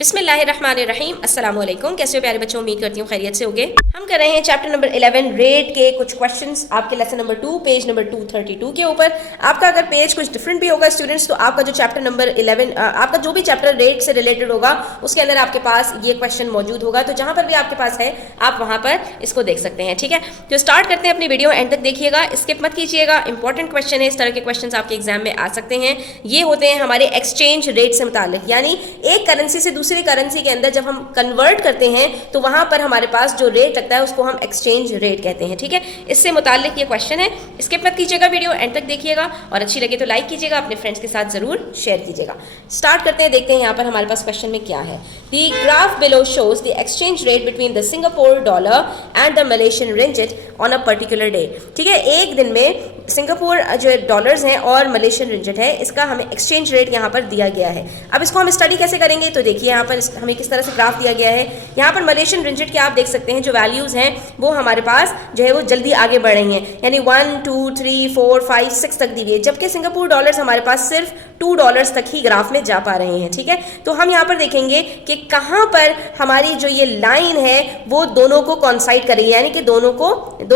बिस्मिल्लाहिर्रहमानिर्रहीम अस्सलाम वालेकुम। कैसे हो प्यारे बच्चों, उम्मीद करती हूँ खैरियत से होगे। हम कर रहे हैं चैप्टर नंबर 11 रेट के कुछ क्वेश्चंस आपके लेसन नंबर 2 पेज नंबर 232 के ऊपर। आपका अगर पेज कुछ डिफरेंट भी होगा स्टूडेंट्स, तो आपका जो चैप्टर नंबर 11 आपका जो भी चैप्टर रेट से रिलेटेड होगा उसके अंदर आपके पास ये क्वेश्चन मौजूद होगा। तो जहां पर भी आपके पास है आप वहां पर इसको देख सकते हैं। ठीक है, तो स्टार्ट करते हैं अपनी वीडियो, एंड तक देखिएगा, स्किप मत कीजिएगा। इंपॉर्टेंट क्वेश्चन है, इस तरह के क्वेश्चन आपके एग्जाम में आ सकते हैं। ये होते हैं हमारे एक्सचेंज रेट से मुतालिक, यानी एक करेंसी से दूसरी करेंसी के अंदर जब हम कन्वर्ट करते हैं तो वहां पर हमारे पास जो रेट लगता है उसको हम एक्सचेंज रेट कहते हैं। ठीक है, इससे मुताल्लिक ये क्वेश्चन है, स्किप मत कीजिएगा, वीडियो एंड तक देखिएगा और अच्छी लगे तो लाइक कीजिएगा, अपने फ्रेंड्स के साथ जरूर शेयर कीजिएगा। स्टार्ट करते हैं, देखते हैं यहाँ पर हमारे पास क्वेश्चन में क्या है। The graph below shows the exchange rate between the Singapore dollar and the Malaysian ringgit on a particular day. ठीक है, एक दिन में सिंगापुर जो डॉलर्स हैं और मलेशियन रिंगिट है, इसका हमें एक्सचेंज रेट यहाँ पर दिया गया है। अब इसको हम स्टडी कैसे करेंगे, तो देखिए यहाँ पर हमें किस तरह से ग्राफ दिया गया है। यहाँ पर मलेशियन रिंगिट के आप देख सकते हैं जो वैल्यूज हैं वो हमारे पास जो है वो जल्दी आगे बढ़ रही हैं, यानी 1 2 3 4 5 6 तक दी गई है, जबकि सिंगापुर डॉलर्स हमारे पास सिर्फ $2 तक ही ग्राफ में जा पा रहे हैं। ठीक है, तो हम यहाँ पर देखेंगे कि कहाँ पर हमारी जो ये लाइन है वो दोनों को कॉन्साइड कर रही है, यानी कि दोनों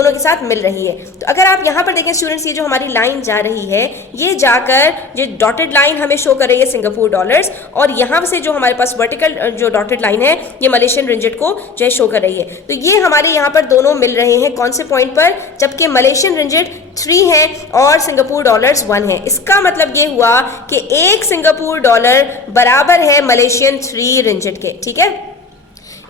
के साथ मिल रही है। तो अगर आप यहाँ पर देखें स्टूडेंट्स, ये जो हमारी लाइन जा रही है ये जाकर जो डॉटेड लाइन हमें शो कर रही है सिंगापुर डॉलर्स, और यहाँ से जो हमारे पास वर्टिकल जो डॉटेड लाइन है ये मलेशियन रिंगिट को जो है शो कर रही है। तो ये हमारे यहाँ पर दोनों मिल रहे हैं कौन से पॉइंट पर, जबकि मलेशियन रिंगिट 3 है और सिंगापुर डॉलर्स 1 है। इसका मतलब ये हुआ कि एक सिंगापुर डॉलर बराबर है मलेशियन 3 रिंगिट के। ठीक है,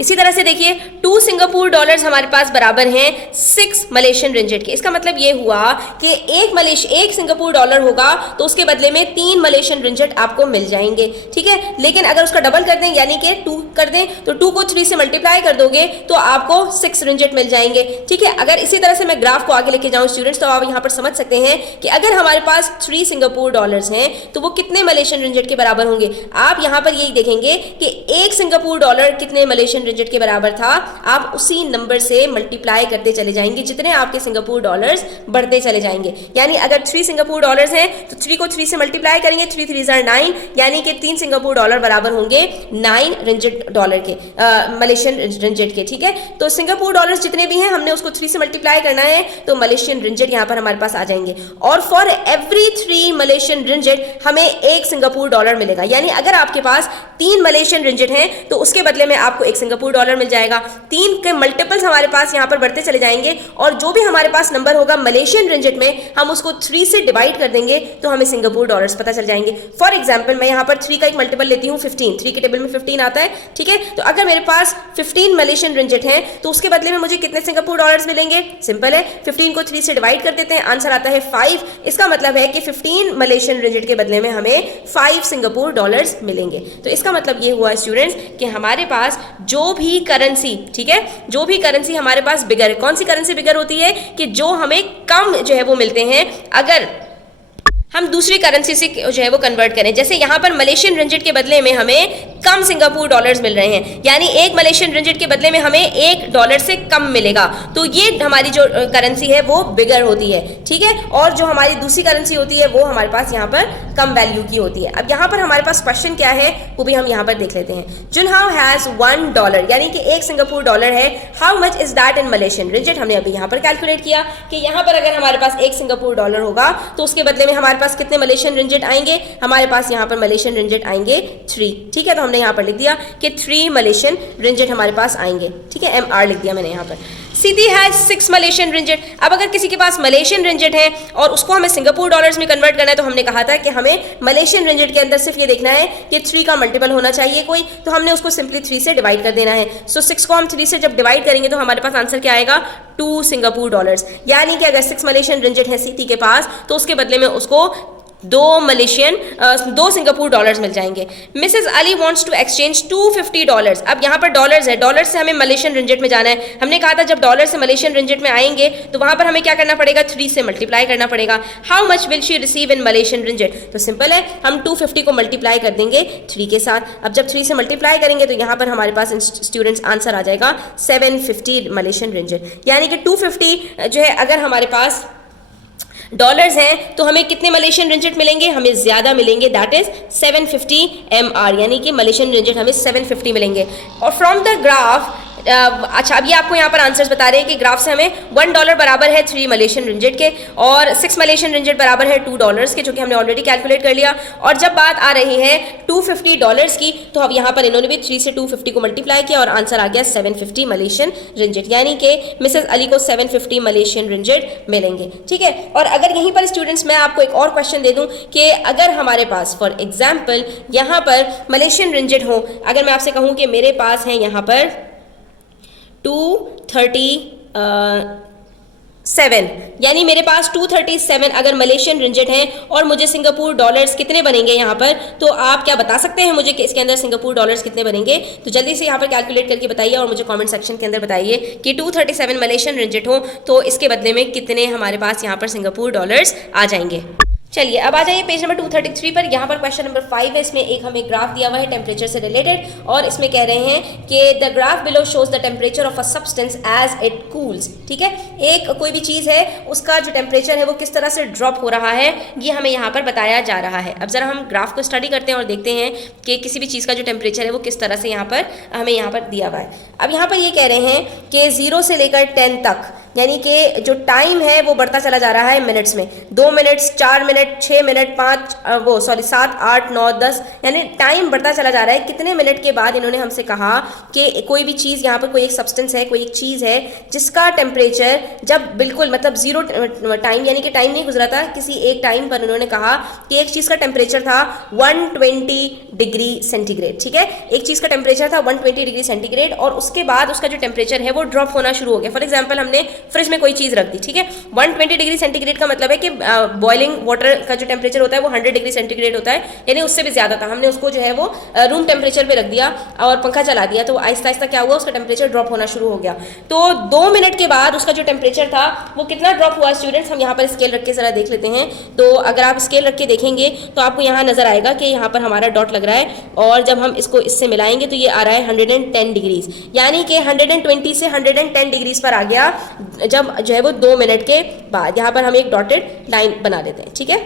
इसी तरह से देखिए 2 सिंगापुर डॉलर्स हमारे पास बराबर हैं 6 मलेशियन रिंगिट के। इसका मतलब ये हुआ कि एक सिंगापुर डॉलर होगा तो उसके बदले में 3 मलेशियन रिंगिट आपको मिल जाएंगे। ठीक है, लेकिन अगर उसका डबल कर दें यानी कि 2 कर दें, तो 2 को 3 से मल्टीप्लाई कर दोगे तो आपको 6 रिंगिट मिल जाएंगे। ठीक है, अगर इसी तरह से मैं ग्राफ को आगे लेके जाऊं स्टूडेंट्स, तो आप यहाँ पर समझ सकते हैं कि अगर हमारे पास 3 सिंगापुर डॉलर्स हैं तो वो कितने मलेशियन रिंगिट के बराबर होंगे। आप यहाँ पर यही देखेंगे कि एक सिंगापुर डॉलर कितने मलेशियन रिंगिट के बराबर था, आप उसी नंबर से मल्टीप्लाई करते चले जाएंगे जितने आपके सिंगापुर डॉलर्स बढ़ते चले जाएंगे। यानी अगर 3 सिंगापुर डॉलर्स हैं तो 3 को 3 से मल्टीप्लाई करेंगे, 3 3 are 9, यानी कि 3 सिंगापुर डॉलर बराबर होंगे 9 रिंगिट डॉलर के, मलेशियन रिंगिट के। ठीक है, तो सिंगापुर डॉलर्स जितने भी हैं हमने उसको 3 से मल्टीप्लाई करना है तो मलेशियन रिंगिट यहाँ पर हमारे पास आ जाएंगे, और फॉर एवरी 3 मलेशियन रिंगिट हमें 1 सिंगापुर डॉलर मिलेगा। यानी अगर आपके पास 3 मलेशियन रिंगिट हैं तो उसके बदले में आपको 1 सिंगापुर डॉलर मिल जाएगा। 3 के मल्टीपल्स हमारे पास यहाँ पर बढ़ते चले जाएंगे, और जो भी हमारे पास नंबर होगा मलेशियन रिंगिट में हम उसको 3 से डिवाइड कर देंगे तो हमें सिंगापुर डॉलर्स पता चल जाएंगे। फॉर एग्जांपल मैं यहाँ पर 3 का एक मल्टीपल लेती हूँ 15, 3 के टेबल में 15 आता है। ठीक है, तो अगर मेरे पास 15 मलेशियन रिंगिट हैं तो उसके बदले में मुझे कितने सिंगापुर डॉलर्स मिलेंगे, सिंपल है, 15 को 3 से डिवाइड कर देते हैं, आंसर आता है 5। इसका मतलब है कि 15 मलेशियन रिंगिट के बदले में हमें 5 सिंगापुर डॉलर्स मिलेंगे। तो इसका मतलब ये हुआ स्टूडेंट्स कि हमारे पास जो भी करेंसी, ठीक है, जो भी करेंसी हमारे पास बिगर है, कौन सी करेंसी बिगर होती है कि जो हमें कम जो है वो मिलते हैं अगर हम दूसरी करेंसी से जो है वो कन्वर्ट करें। जैसे यहाँ पर मलेशियन रिंगिट के बदले में हमें कम सिंगापुर डॉलर्स मिल रहे हैं, यानी एक मलेशियन रिंगिट के बदले में हमें $1 से कम मिलेगा, तो ये हमारी जो करेंसी है वो बिगर होती है। ठीक है, और जो हमारी दूसरी करेंसी होती है वो हमारे पास यहाँ पर कम वैल्यू की होती है। अब यहाँ पर हमारे पास क्वेश्चन क्या है वो भी हम यहाँ पर देख लेते हैं। जुनहाउ हैज $1, यानी कि 1 सिंगापुर डॉलर है, how much is that in Malaysian ringgit. हमने अभी यहाँ पर कैलकुलेट किया कि यहाँ पर अगर हमारे पास 1 सिंगापुर डॉलर होगा तो उसके बदले में हमारे पास कितने मलेशियन रिंगिट आएंगे, हमारे पास यहाँ पर मलेशियन रिंगिट आएंगे 3। ठीक है, तो हमने यहाँ पर लिख दिया कि 3 मलेशियन रिंगिट हमारे पास आएंगे। ठीक है, MR लिख दिया मैंने यहाँ पर। सीधी है 6 मलेशियन रिंगिट। अब अगर किसी के पास मलेशियन रिंगिट है और उसको हमें सिंगापुर डॉलर्स में कन्वर्ट करना है, तो हमने कहा था कि हमें मलेशियन रिंगिट के अंदर सिर्फ ये देखना है कि 3 का मल्टीपल होना चाहिए कोई, तो हमने उसको सिंपली 3 से डिवाइड कर देना है। सो 6 को हम 3 से जब डिवाइड करेंगे तो हमारे पास आंसर क्या आएगा, 2 सिंगापुर डॉलर्स। यानी कि अगर 6 मलेशियन रिंगिट है सीधी के पास तो उसके बदले में उसको 2 सिंगापुर डॉलर्स मिल जाएंगे। Mrs Ali wants to exchange $250। अब यहाँ पर डॉलर्स है, डॉलर से हमें मलेशियन रिंगिट में जाना है। हमने कहा था जब डॉलर से मलेशियन रिंगिट में आएंगे तो वहां पर हमें क्या करना पड़ेगा, 3 से मल्टीप्लाई करना पड़ेगा। How much will she receive in Malaysian ringgit, तो सिंपल है, हम 250 को मल्टीप्लाई कर देंगे 3 के साथ। अब जब 3 से मल्टीप्लाई करेंगे तो यहाँ पर हमारे पास स्टूडेंट्स आंसर आ जाएगा 750 मलेशियन रिंगिट। यानी कि 250 जो है अगर हमारे पास डॉलर्स हैं तो हमें कितने मलेशियन रिंजिट मिलेंगे, हमें ज्यादा मिलेंगे, दैट इज 750 MR, यानी कि मलेशियन रिंजिट हमें 750 मिलेंगे। और फ्रॉम द ग्राफ, अच्छा अब ये आपको यहाँ पर आंसर्स बता रहे हैं कि ग्राफ से हमें $1 बराबर है 3 मलेशियन रिंजिट के और 6 मलेशियन रिंजिट बराबर है $2 के, जो कि हमने ऑलरेडी कैलकुलेट कर लिया। और जब बात आ रही है $250 की, तो अब यहाँ पर इन्होंने भी 3 से 250 को मल्टीप्लाई किया और आंसर आ गया 750 मलेशियन रिंजिट, यानी कि मिसेस अली को 750 मलेशियन रिंजिट मिलेंगे। ठीक है, और अगर यहीं पर स्टूडेंट्स मैं आपको एक और क्वेश्चन दे दूं कि अगर हमारे पास फॉर एग्जाम्पल यहाँ पर मलेशियन रिंजिट हो, अगर मैं आपसे कहूँ कि मेरे पास है यहाँ पर 237, यानी मेरे पास 237 अगर मलेशियन रिंजिट हैं और मुझे सिंगापुर डॉलर्स कितने बनेंगे यहाँ पर, तो आप क्या बता सकते हैं मुझे कि इसके अंदर सिंगापुर डॉलर्स कितने बनेंगे? तो जल्दी से यहाँ पर कैलकुलेट करके बताइए और मुझे कमेंट सेक्शन के अंदर बताइए कि 237 मलेशियन रिंजिट हो तो इसके बदले में कितने हमारे पास यहाँ पर सिंगापुर डॉलर्स आ जाएंगे। चलिए अब आ जाइए पेज नंबर 233 पर। यहाँ पर क्वेश्चन नंबर 5 है, इसमें एक हमें ग्राफ दिया हुआ है टेम्परेचर से रिलेटेड और इसमें कह रहे हैं कि the graph below shows the temperature of a substance as it cools. ठीक है, एक कोई भी चीज़ है उसका जो टेम्परेचर है वो किस तरह से ड्रॉप हो रहा है ये हमें यहाँ पर बताया जा रहा है। अब जरा हम ग्राफ को स्टडी करते हैं और देखते हैं कि किसी भी चीज़ का जो टेम्परेचर है वो किस तरह से यहाँ पर हमें यहाँ पर दिया हुआ है। अब यहाँ पर ये कह रहे हैं कि 0 से लेकर 10 तक, यानी कि जो टाइम है वो बढ़ता चला जा रहा है मिनट्स में, 2 मिनट, 4 मिनट, 6 मिनट, 7, 8, 9, 10, यानी टाइम बढ़ता चला जा रहा है। कितने मिनट के बाद इन्होंने हमसे कहा कि कोई भी चीज़ यहाँ पर कोई एक सब्सटेंस है, कोई एक चीज़ है जिसका टेम्परेचर जब बिल्कुल मतलब 0 टाइम, यानी कि टाइम नहीं गुजरा था, किसी एक टाइम पर उन्होंने कहा कि एक चीज़ का टेम्परेचर था 120 डिग्री सेंटीग्रेड। ठीक है, एक चीज़ का टेम्परेचर था 120 डिग्री सेंटीग्रेड और उसके बाद उसका जो टेम्परेचर है वो ड्रॉप होना शुरू हो गया। फॉर एग्जाम्पल हमने फ्रिज में कोई चीज़ रख दी, ठीक है, 120 डिग्री सेंटीग्रेड का मतलब है कि बॉइलिंग वाटर का जो टेम्परेचर होता है वो 100 डिग्री सेंटीग्रेड होता है, यानी उससे भी ज़्यादा था। हमने उसको जो है वो रूम टेम्परेचर पे रख दिया और पंखा चला दिया, तो आहिस्ता आहिस्ता क्या हुआ, उसका टेम्परेचर ड्रॉप होना शुरू हो गया। तो 2 मिनट के बाद उसका जो टेम्परेचर था वो कितना ड्रॉप हुआ स्टूडेंट्स, हम यहाँ पर स्केल रख के ज़रा देख लेते हैं। तो अगर आप स्केल रख के देखेंगे तो आपको यहाँ नज़र आएगा कि यहाँ पर हमारा डॉट लग रहा है और जब हम इसको इससे मिलाएंगे तो ये आ रहा है 110 डिग्रीज, यानी कि 120 से 110 डिग्रीज पर आ गया जब जो है वो 2 मिनट के बाद। यहाँ पर हम एक डॉटेड लाइन बना देते हैं, ठीक है।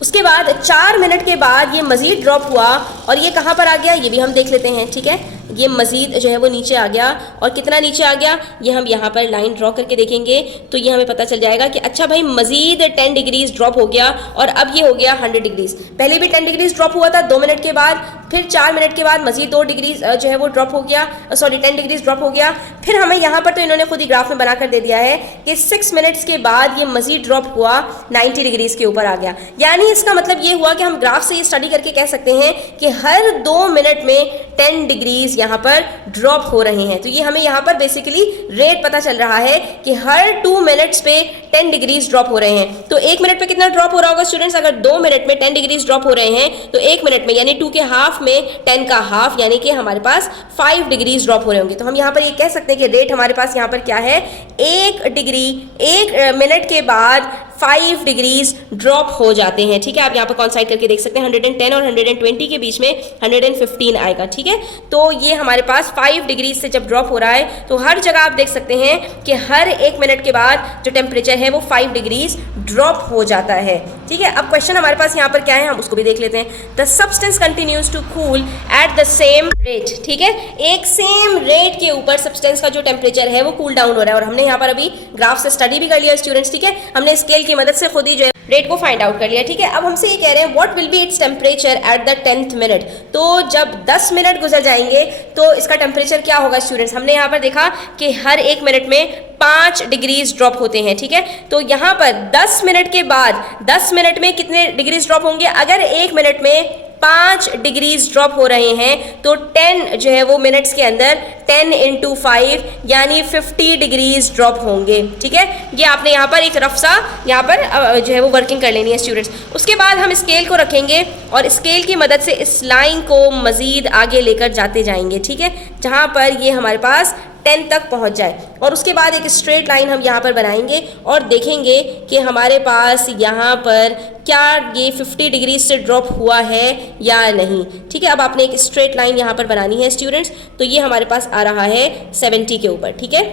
उसके बाद 4 मिनट के बाद ये मज़ीद ड्रॉप हुआ और ये कहाँ पर आ गया ये भी हम देख लेते हैं, ठीक है। ये मज़ीद जो है वो नीचे आ गया और कितना नीचे आ गया ये हम यहाँ पर लाइन ड्रॉ करके देखेंगे तो ये हमें पता चल जाएगा कि अच्छा भाई मज़ीद 10 डिग्रीज ड्रॉप हो गया और अब ये हो गया 100 डिग्रीज। पहले भी 10 डिग्रीज ड्रॉप हुआ था 2 मिनट के बाद, फिर 4 मिनट के बाद मज़ीद 2 डिग्रीज जो है वो ड्रॉप हो गया, 10 डिग्रीज ड्रॉप हो गया। फिर हमें यहाँ पर तो इन्होंने खुद ही ग्राफ में बनाकर दे दिया है कि 6 मिनट्स के बाद ये मज़ीद ड्रॉप हुआ 90 डिग्रीज के ऊपर आ गया। यानी इसका मतलब ये हुआ कि हम ग्राफ से ये स्टडी करके कह सकते हैं कि हर 2 मिनट में 10 डिग्रीज यहाँ पर ड्रॉप हो रहे हैं। तो ये हमें यहाँ पर बेसिकली रेट पता चल रहा है कि हर 2 मिनट्स पे 10 डिग्रीज ड्रॉप हो रहे हैं। तो 1 मिनट पे कितना ड्रॉप हो रहा होगा स्टूडेंट्स, अगर 2 मिनट में 10 डिग्रीज ड्रॉप हो रहे हैं तो 1 मिनट में यानी 2 के हाफ में 10 का हाफ यानी कि हमारे पास 5 डिग्रीज ड्रॉप हो रहे होंगे। तो हम यहाँ पर ये कह सकते हैं कि रेट हमारे पास यहाँ पर क्या है, 1 डिग्री 1 मिनट के बाद 5 डिग्रीज ड्रॉप हो जाते हैं, ठीक है। आप यहाँ पर कॉन्साइड करके देख सकते हैं 110 और 120 के बीच में 115 आएगा, ठीक है। तो ये हमारे पास 5 डिग्रीज से जब ड्रॉप हो रहा है तो हर जगह आप देख सकते हैं कि हर 1 मिनट के बाद जो टेम्परेचर है वो 5 डिग्रीज ड्रॉप हो जाता है, ठीक है। अब क्वेश्चन हमारे पास यहाँ पर क्या है हम उसको भी देख लेते हैं। The substance continues to cool at the same rate, ठीक है। एक सेम रेट के ऊपर सब्सटेंस का जो टेम्परेचर है वो कूल डाउन हो रहा है और हमने यहाँ पर अभी ग्राफ से स्टडी भी कर लिया स्टूडेंट्स, ठीक है। हमने स्केल की मदद से खुद ही जो है रेट को फाइंड आउट कर लिया, ठीक है। अब हमसे ये कह रहे हैं what will be its temperature at the 10th minute. तो जब 10 मिनट गुजर जाएंगे तो इसका टेम्परेचर क्या होगा स्टूडेंट्स, हमने यहाँ पर देखा कि हर 1 मिनट में 5 डिग्रीज ड्रॉप होते हैं, ठीक है। तो यहाँ पर 10 मिनट के बाद 10 मिनट में कितने डिग्रीज ड्रॉप होंगे, अगर 1 मिनट में 5 डिग्रीज ड्रॉप हो रहे हैं तो 10 जो है वो मिनट्स के अंदर 10 × 5 यानी 50 डिग्रीज ड्रॉप होंगे, ठीक है। ये आपने यहाँ पर एक रफ सा यहाँ पर जो है वो वर्किंग कर लेनी है स्टूडेंट्स। उसके बाद हम स्केल को रखेंगे और स्केल की मदद से इस लाइन को मज़ीद आगे लेकर जाते जाएंगे, ठीक है, जहाँ पर ये हमारे पास 10 तक पहुंच जाए और उसके बाद एक स्ट्रेट लाइन हम यहाँ पर बनाएंगे और देखेंगे कि हमारे पास यहाँ पर क्या ये 50 डिग्री से ड्रॉप हुआ है या नहीं, ठीक है। अब आपने एक स्ट्रेट लाइन यहाँ पर बनानी है स्टूडेंट्स, तो ये हमारे पास आ रहा है 70 के ऊपर, ठीक है।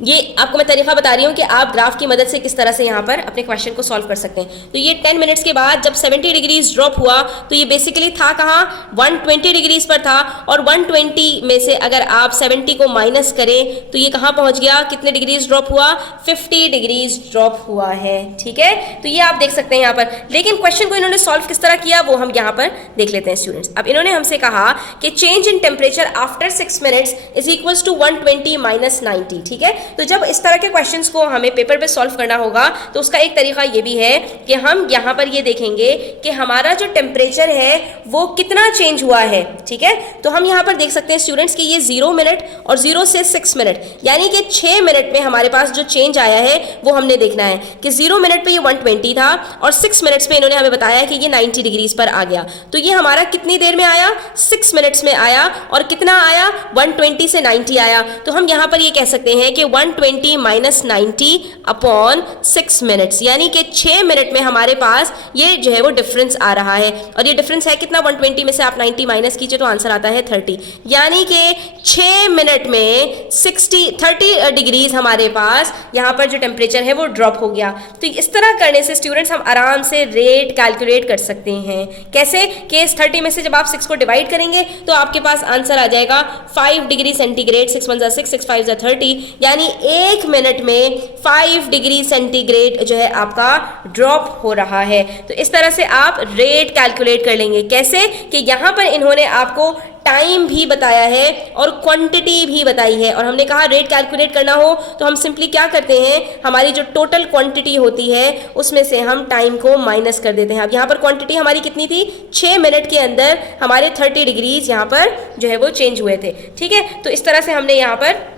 ये आपको मैं तरीका बता रही हूँ कि आप ग्राफ की मदद से किस तरह से यहाँ पर अपने क्वेश्चन को सॉल्व कर सकते हैं। तो ये 10 मिनट्स के बाद जब 70 डिग्रीज ड्रॉप हुआ तो ये बेसिकली था कहाँ, 120 डिग्रीज पर था, और 120 में से अगर आप 70 को माइनस करें तो ये कहाँ पहुँच गया, कितने डिग्रीज ड्रॉप हुआ, 50 डिग्रीज ड्रॉप हुआ है। ठीक है, तो ये आप देख सकते हैं यहाँ पर। लेकिन क्वेश्चन को इन्होंने सॉल्व किस तरह किया वो हम यहाँ पर देख लेते हैं स्टूडेंट्स। अब इन्होंने हमसे कहा कि change in temperature after 6 minutes is equals to 120 minus 90। ठीक है, तो जब इस तरह के क्वेश्चंस को हमें पेपर पे सॉल्व करना होगा तो उसका एक तरीका ये भी है कि हम यहाँ पर ये देखेंगे कि हमारा जो टेम्परेचर है वो कितना चेंज हुआ है। ठीक है, तो हम यहाँ पर देख सकते हैं स्टूडेंट्स कि ये 0 मिनट और 0 से 6 मिनट यानी कि 6 मिनट में हमारे पास जो चेंज आया है वो हमने देखना है कि 0 मिनट पे ये 120 था और 6 मिनट्स में इन्होंने हमें बताया कि ये 90 डिग्रीज पर आ गया। तो ये हमारा कितनी देर में आया, 6 मिनट्स में आया, और कितना आया, 120 से 90 आया। तो हम यहाँ पर ये कह सकते हैं कि 120 माइनस 90 अपॉन 6 मिनट्स, यानी कि 6 मिनट में हमारे पास ये जो है वो डिफरेंस आ रहा है। और ये डिफरेंस है कितना, 120 में से आप 90 माइनस कीजिए तो आंसर आता है 30, यानी कि 6 मिनट में 30 डिग्रीज हमारे पास यहाँ पर जो टेम्परेचर है वो ड्रॉप हो गया। तो इस तरह करने से स्टूडेंट्स हम आराम से रेट कैलकुलेट कर सकते हैं। कैसे, कि इस 30 में से जब आप 6 को डिवाइड करेंगे तो आपके पास आंसर आ जाएगा 5 डिग्री सेंटीग्रेड, 6 1 6 6 5 30, यानी 1 मिनट में 5 डिग्री सेंटीग्रेड जो है आपका ड्रॉप हो रहा है। तो इस तरह से आप रेट कैलकुलेट कर लेंगे। कैसे, कि यहाँ पर इन्होंने आपको टाइम भी बताया है और क्वांटिटी भी बताई है, और हमने कहा रेट कैलकुलेट करना हो तो हम सिंपली क्या करते हैं, हमारी जो टोटल क्वांटिटी होती है उसमें से हम टाइम को माइनस कर देते हैं। अब यहाँ पर क्वांटिटी हमारी कितनी थी, 6 मिनट के अंदर हमारे 30 डिग्रीज यहाँ पर जो है वो चेंज हुए थे। ठीक है, तो इस तरह से हमने यहाँ पर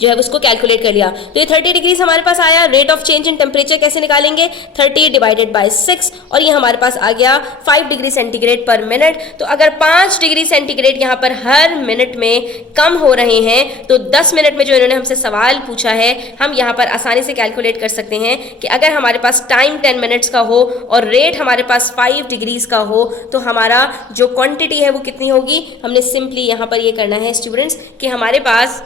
जो है उसको कैलकुलेट कर लिया। तो ये 30 डिग्रीज हमारे पास आया। Rate of change in temperature कैसे निकालेंगे, 30 डिवाइडेड बाय 6, और ये हमारे पास आ गया 5 डिग्री सेंटीग्रेड पर मिनट। तो अगर 5 डिग्री सेंटीग्रेड यहाँ पर हर मिनट में कम हो रहे हैं तो 10 मिनट में जो इन्होंने हमसे सवाल पूछा है हम यहाँ पर आसानी से कैलकुलेट कर सकते हैं कि अगर हमारे पास टाइम 10 मिनट्स का हो और रेट हमारे पास 5 डिग्रीज का हो तो हमारा जो क्वांटिटी है वो कितनी होगी। हमने सिंपली यहाँ पर ये करना है स्टूडेंट्स कि हमारे पास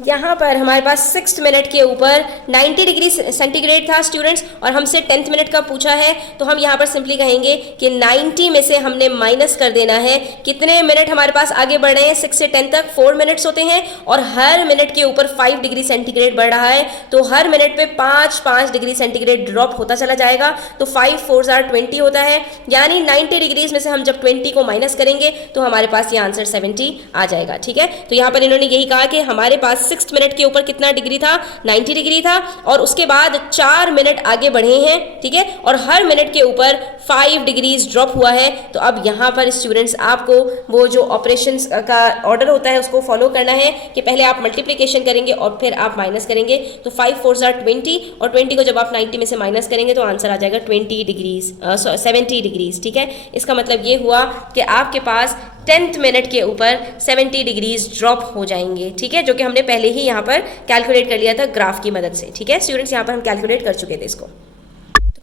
यहाँ पर हमारे पास 6 मिनट के ऊपर 90 डिग्री सेंटीग्रेड था स्टूडेंट्स, और हमसे 10th मिनट का पूछा है। तो हम यहाँ पर सिंपली कहेंगे कि 90 में से हमने माइनस कर देना है। कितने मिनट हमारे पास आगे बढ़ रहे हैं, 6 से 10 तक 4 मिनट्स होते हैं, और हर मिनट के ऊपर 5 डिग्री सेंटीग्रेड बढ़ रहा है। तो हर मिनट पे 5 डिग्री सेंटीग्रेड ड्रॉप होता चला जाएगा। तो 5 4 20 होता है, यानी 90 डिग्रीज में से हम जब 20 को माइनस करेंगे तो हमारे पास ये आंसर 70 आ जाएगा। ठीक है, तो यहाँ पर इन्होंने यही कहा कि हमारे पास 6 मिनट के ऊपर कितना डिग्री था, 90 डिग्री था, और उसके बाद 4 मिनट आगे बढ़े हैं। ठीक है, और हर मिनट के ऊपर 5 डिग्रीज ड्रॉप हुआ है। तो अब यहाँ पर स्टूडेंट्स आपको वो जो ऑपरेशंस का ऑर्डर होता है उसको फॉलो करना है कि पहले आप मल्टीप्लिकेशन करेंगे और फिर आप माइनस करेंगे। तो 5 4 20, और 20 को जब आप 90 में से माइनस करेंगे तो आंसर आ जाएगा 70 डिग्रीज। ठीक है, इसका मतलब ये हुआ कि आपके पास 10th मिनट के ऊपर 70 डिग्रीज ड्रॉप हो जाएंगे। ठीक है, जो कि हमने पहले ही यहाँ पर कैलकुलेट कर लिया था ग्राफ की मदद से। ठीक है स्टूडेंट्स, यहाँ पर हम कैलकुलेट कर चुके थे इसको।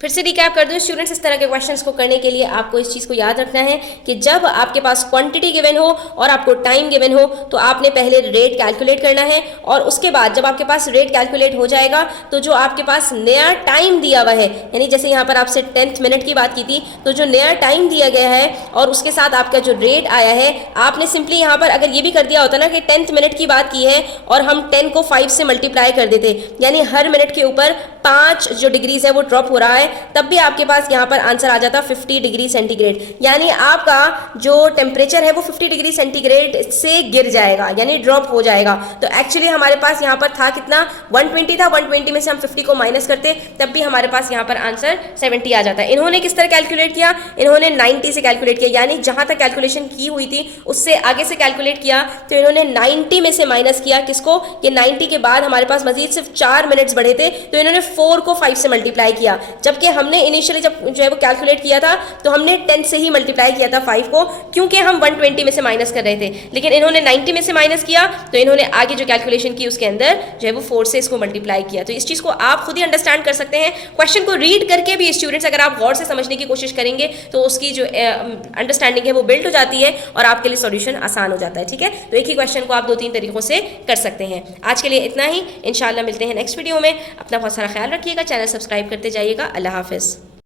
फिर से रिकैप कर दूं स्टूडेंट्स, इस तरह के क्वेश्चंस को करने के लिए आपको इस चीज़ को याद रखना है कि जब आपके पास क्वांटिटी गिवन हो और आपको टाइम गिवन हो तो आपने पहले रेट कैलकुलेट करना है, और उसके बाद जब आपके पास रेट कैलकुलेट हो जाएगा तो जो आपके पास नया टाइम दिया हुआ है, यानी जैसे यहाँ पर आपसे 10th मिनट की बात की थी, तो जो नया टाइम दिया गया है और उसके साथ आपका जो रेट आया है, आपने सिंपली यहाँ पर अगर ये भी कर दिया होता ना कि 10th मिनट की बात की है और हम 10 को 5 से मल्टीप्लाई कर देते, यानी हर मिनट के ऊपर 5 जो डिग्रीज है वो ड्रॉप हो रहा है, तब भी आपके पास यहाँ पर आंसर आ जाता 50 डिग्री सेंटीग्रेड, यानी आपका जो टेम्परेचर है वो 50 डिग्री सेंटीग्रेड से गिर जाएगा, यानी ड्रॉप हो जाएगा। तो एक्चुअली हमारे पास यहाँ पर था कितना, 120 था, 120 में से हम 50 को माइनस करते तब भी हमारे पास यहाँ पर आंसर 70 आ जाता है। इन्होंने किस तरह कैलकुलेट किया, इन्होंने 90 से कैलकुलेट किया, यानी जहाँ तक कैलकुलेशन की हुई थी उससे आगे से कैलकुलेट किया। तो इन्होंने 90 में से माइनस किया किसको, कि 90 के बाद हमारे पास मजीद सिर्फ 4 मिनट्स बढ़े थे, तो इन्होंने 4 को 5 से मल्टीप्लाई किया। जब जबकि हमने इनिशियली जब जो है वो कैलकुलेट किया था तो हमने 10 से ही मल्टीप्लाई किया था 5 को, क्योंकि हम 120 में से माइनस कर रहे थे, लेकिन इन्होंने 90 में से माइनस किया तो इन्होंने आगे जो कैलकुलेशन की उसके अंदर जो है वो 4 से इसको मल्टीप्लाई किया। तो इस चीज़ को आप खुद ही अंडरस्टैंड कर सकते हैं। क्वेश्चन को रीड करके भी स्टूडेंट्स अगर आप गौर से समझने की कोशिश करेंगे तो उसकी जो अंडरस्टैंडिंग है वो बिल्ड हो जाती है और आपके लिए सॉल्यूशन आसान हो जाता है। ठीक है, तो एक ही क्वेश्चन को आप 2-3 तरीकों से कर सकते हैं। आज के लिए इतना ही, इंशाल्लाह मिलते हैं नेक्स्ट वीडियो में। अपना बहुत सारा ख्याल रखिएगा, चैनल सब्सक्राइब करते जाइएगा। अल्लाह हाफिज़।